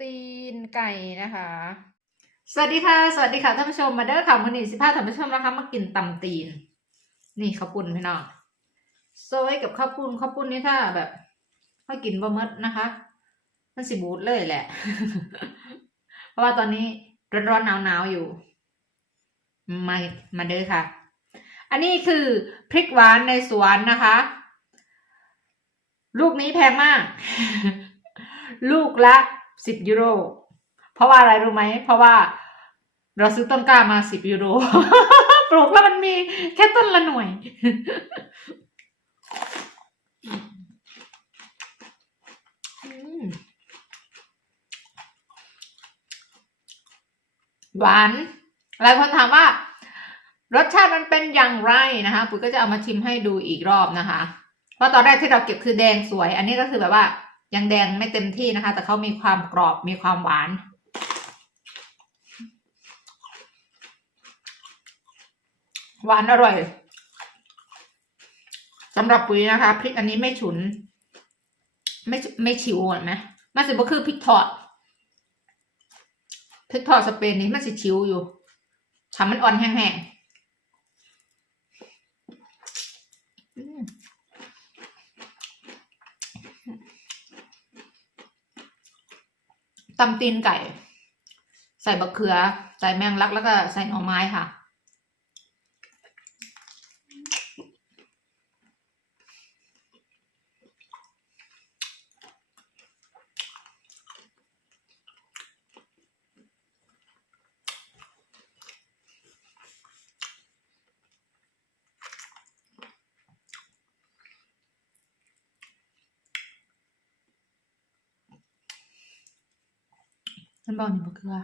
ตีนไก่นะคะ สวัสดีค่ะ สวัสดีค่ะท่านผู้ชมมาเด้อค่ะมื้อนี้สิพาท่านผู้ชมนะคะมากินตำตีน นี่ข้าวปุ้นพี่น้องโซยกับข้าวปุ้นข้าวปุ้นนี่ถ้าแบบถ้ากินบ่หมดนะคะมันสิบูดเลยแหละ เพราะว่าตอนนี้ร้อนๆหนาวๆอยู่ มามาเด้อค่ะ อันนี้คือพริกหวานในสวนนะคะ ลูกนี้แพงมาก ลูกละ สิบยูโร เพราะว่าอะไรรู้ไหม เพราะว่าเราซื้อต้นกล้ามาสิบยูโร ปลูกแล้วมันมีแค่ต้นละหน่วย หวาน หลายคนถามว่า รสชาติมันเป็นอย่างไรนะคะ ปุ๋ยก็จะเอามาชิมให้ดูอีกรอบนะคะ เพราะตอนแรกที่เราเก็บคือแดงสวย อันนี้ก็คือแบบว่า ยังแดงไม่เต็มที่นะคะ แต่เขามีความกรอบมีความหวานหวานอร่อยสำหรับปุ๋ยนะคะพริกอันนี้ไม่ฉุน ไม่ไม่ฉิวเห็นไหมมันสิบ่คือพริกทอดพริกทอดสเปนนี่มันสิฉิวอยู่ทำมันอ่อนแห้งๆ ตำตีนไก่ ใส่บะเขือ ใส่แมงลักแล้วก็ใส่หน่อไม้ค่ะ มันบอกนี่บะเขือ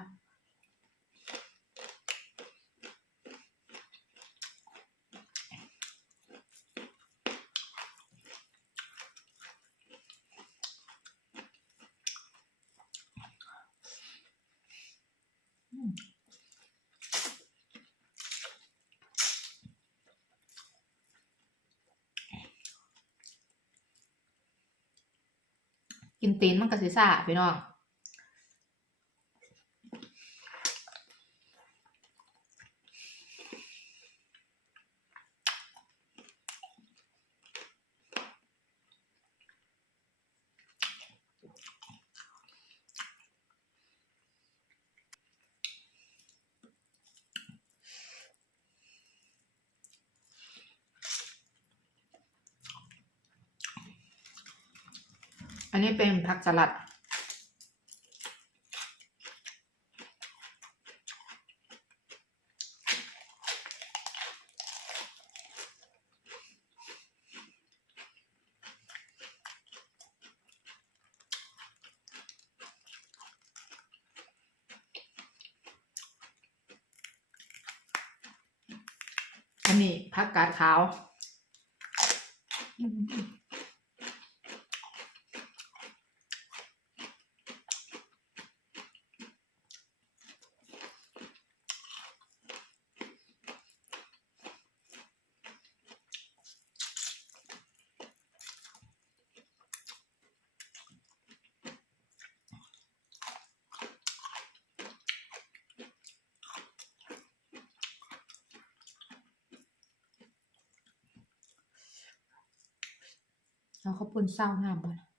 กินตีนมันก็สิซ่าพี่น้อง อันนี้เป็นผักสลัด อันนี้ผักกาดขาว เขาปุ่นเศร้างามบ่นะ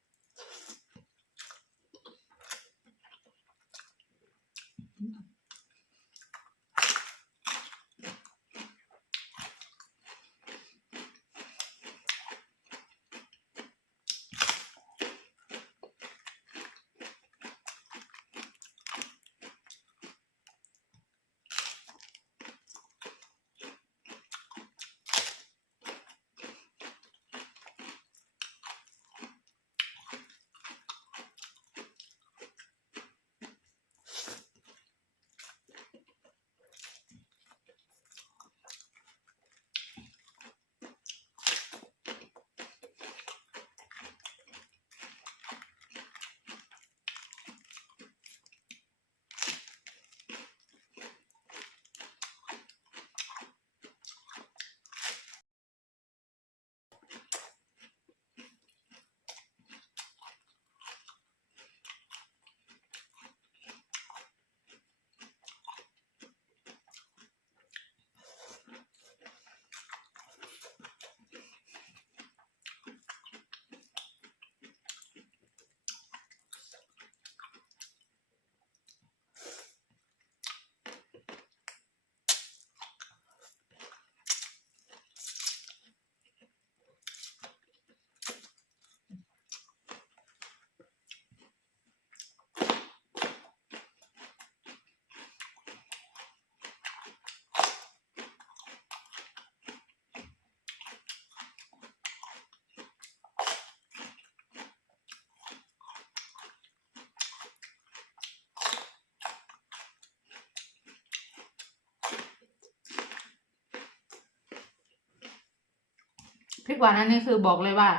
ริกหวานอันนี้คือบอกเลยว่า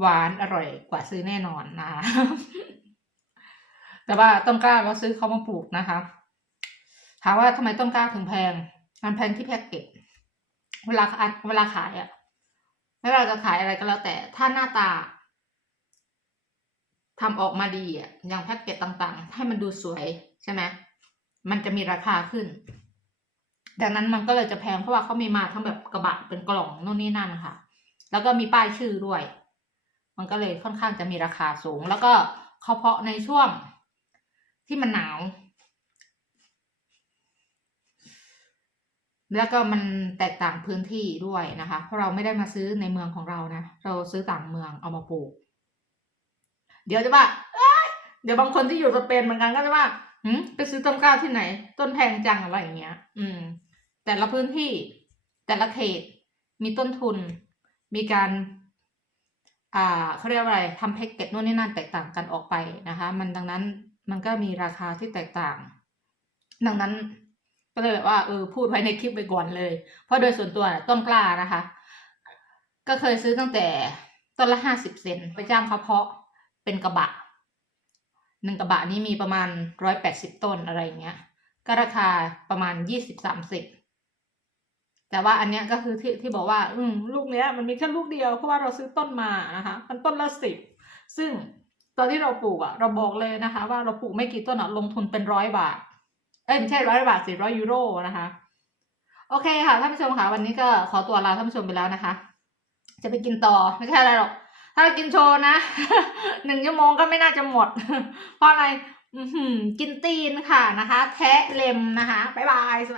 หวานอร่อยกว่าซื้อแน่นอนนะคะแต่ว่าต้นกล้าเราซื้อเขามาปลูกนะคะ ถามว่าทำไมต้นกล้าถึงแพง มันแพงที่แพ็กเกจเวลาเวลาขายอะไม่ว่าเราจะขายอะไรก็แล้วแต่ ถ้าหน้าตาทำออกมาดีอะอย่างแพ็กเกจต่างๆ ให้มันดูสวยใช่ไหมมันจะมีราคาขึ้น ดังนั้นมันก็เลยจะแพงเพราะว่าเขามีมาทั้งแบบกระบะเป็นกล่องโน่นนี่นั่นค่ะ แล้วก็มีป้ายชื่อด้วย มันก็เลยค่อนข้างจะมีราคาสูง แล้วก็เขาเพาะในช่วงที่มันหนาว แล้วก็มันแตกต่างพื้นที่ด้วยนะคะ เพราะเราไม่ได้มาซื้อในเมืองของเรานะ เราซื้อต่างเมืองเอามาปลูก เดี๋ยวจะว่าเเดี๋ยวบางคนที่อยู่สเปนเหมือนกันก็จะว่าหืมไปซื้อต้นกล้าที่ไหน ต้นแพงจังอะไรอย่างเงี้ย อืม แต่ละพื้นที่แต่ละเขตมีต้นทุน มีการอ่าเขาเรียกว่าอะไรทำแพ็กเกจนู่นนี่นั่นแตกต่างกันออกไปนะคะ มันดังนั้นมันก็มีราคาที่แตกต่าง ดังนั้นก็เลยแบบว่าเออพูดไว้ในคลิปไปก่อนเลย เพราะโดยส่วนตัวต้นกล้านะคะ ก็เคยซื้อตั้งแต่ต้นละห้าสิบเซนไปจ้างเขาเพาะเป็นกระบะหนึ่งกระบะนี้มีประมาณร้อยแปดสิบต้นอะไรเงี้ยก็ราคาประมาณยี่สิบสามสิบ แต่ว่าอันเนี้ยก็คือที่ที่บอกว่า อืมลูกเนี้ยมันมีแค่ลูกเดียวเพราะว่าเราซื้อต้นมานะคะ มันต้นละสิบซึ่งตอนที่เราปลูกอะเราบอกเลยนะคะ ว่าเราปลูกไม่กี่ต้นอะลงทุนเป็นร้อยบาท เอ้ยไม่ใช่ร้อยบาทสิร้อยยูโรนะคะ โอเคค่ะท่านผู้ชมค่ะวันนี้ก็ขอตัวลาท่านผู้ชมไปแล้วนะคะ จะไปกินต่อไม่ใช่อะไรหรอกถ้ากินโชว์นะหนึ่งชั่วโมงก็ไม่น่าจะหมด เพราะอะไรอือหือกินตีนค่ะนะคะ แทะเล็มนะคะบ๊ายบาย